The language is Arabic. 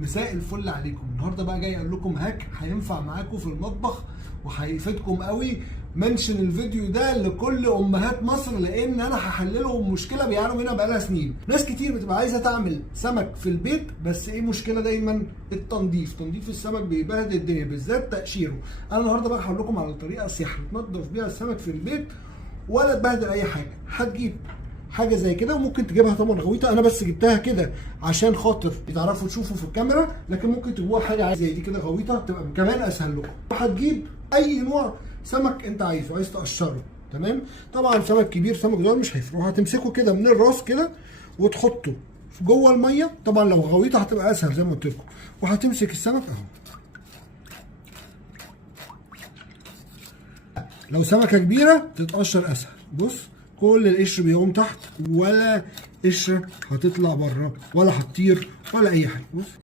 مساء الفل عليكم. النهارده بقى جاي اقول لكم هاك هينفع معاكم في المطبخ وهيفيدكم قوي. منشن الفيديو ده لكل امهات مصر لان انا هحل لهم مشكله بيعانوا منها بقالها سنين. ناس كتير بتبقى عايزه تعمل سمك في البيت، بس ايه مشكله دايما؟ التنظيف. تنظيف السمك بيبهدل الدنيا، بالذات تقشيره. انا النهارده بقى هقول لكم على طريقه سحر تنظف بيها السمك في البيت ولا تبهدل اي حاجه. هتجيب حاجه زي كده، وممكن تجيبها طبعا غويطه، انا بس جبتها كده عشان خاطر تعرفوا تشوفوا في الكاميرا، لكن ممكن تجيبوها حاجه زي دي كده غويطه تبقى كمان اسهل لكم. وهتجيب اي نوع سمك انت عايز تقشره، تمام؟ طبعا سمك كبير سمك صغير مش هيفرق. هتمسكه كده من الراس كده وتحطه في جوه الميه. طبعا لو غويطه هتبقى اسهل زي ما قلت لكم. وهتمسك السمك اهو. لو سمكه كبيره تتقشر اسهل. بص، كل القشر بيقوم تحت، ولا قشره هتطلع بره ولا هتطير ولا اي حاجه. بص